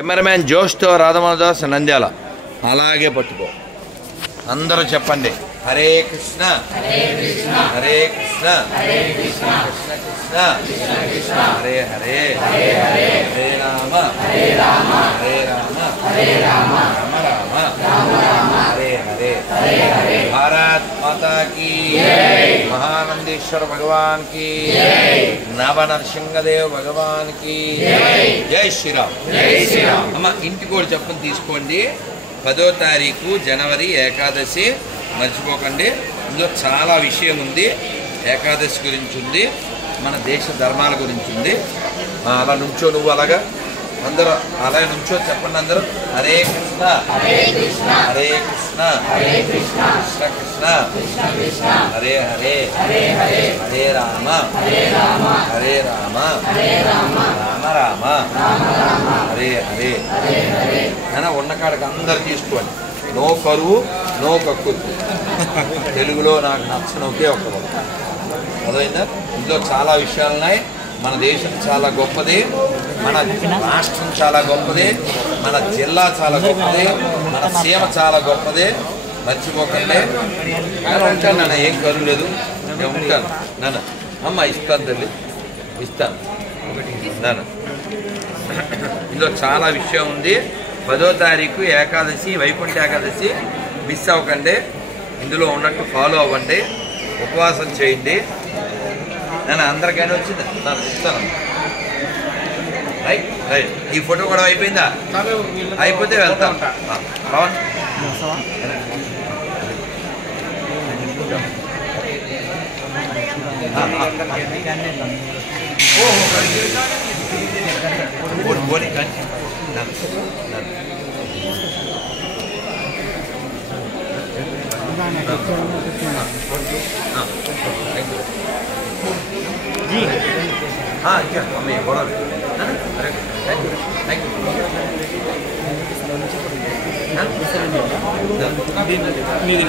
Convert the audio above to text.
Cameraman జోష్తో రాధమాదాస్ Nandyal అలాగే పట్టుకో. అందరూ చెప్పండి, హరే కృష్ణ హరే కృష్ణ హరే కృష్ణ హరే కృష్ణ కృష్ణ కృష్ణ హరే హరే హరే రామ హరే రామ హరే రామ హరే రామ రామ రామ హరే హరే హరే. భారత్ మాతా की जय, महानंदेश्वर भगवान की जय, नवनरसिंहदेव भगवान की जय. जय श्रीराम जय श्रीराम. అమ్మ ఇంటికి కూడా చెప్పని తీసుకోండి. 10వ తారీఖు జనవరి ఏకాదశి మర్చిపోకండి. ఇందులో చాలా విషయం ఉంది. ఏకాదశి గురించి ఉంది, మన దేశ ధర్మాల గురించి ఉంది. అలా నుంచో, నువ్వు అలాగా అందరూ అలాగే నుంచో చెప్పండి అందరూ. హరే కృష్ణ హరే కృష్ణ హరే కృష్ణ హరే కృష్ణ కృష్ణ కృష్ణ కృష్ణ హరే హరే హరే హరే హరే రామ హరే రామ హరే రామ హరే రామ రామ రామ రామ హరే హరే హరే హరే. అయినా ఉన్న కాడికి అందరు తీసుకోండి. నో కరువు నో కక్కురు. తెలుగులో నాకు నచ్చిన ఒకే ఒక్క అదైందా. ఇందులో చాలా విషయాలు ఉన్నాయి. మన దేశం చాలా గొప్పది, మన రాష్ట్రం చాలా గొప్పది, మన జిల్లా చాలా గొప్పది, మన సీమ చాలా గొప్పది. మర్చిపోకండి. నేను ఉంటాను నాన్న, ఏం కరువు లేదు, నేను ఉంటాను నాన్న. అమ్మ ఇస్తాను తల్లి, ఇస్తాను నాన్న. ఇందులో చాలా విషయం ఉంది. 10వ తారీఖు ఏకాదశి, వైకుంఠ ఏకాదశి మిస్ అవ్వకండి. ఇందులో ఉన్నట్టు ఫాలో అవ్వండి, ఉపవాసం చేయండి. నేను అందరికైనా వచ్చింది నన్ను ఇస్తాను. Right right. ఈ ఫోటో కూడా అయిపోయిందా? అయిపోతే వెళ్తాం. పవన్ जी हाँ क्या हमें बड़ा थैंक यू थैंक यू. नीदी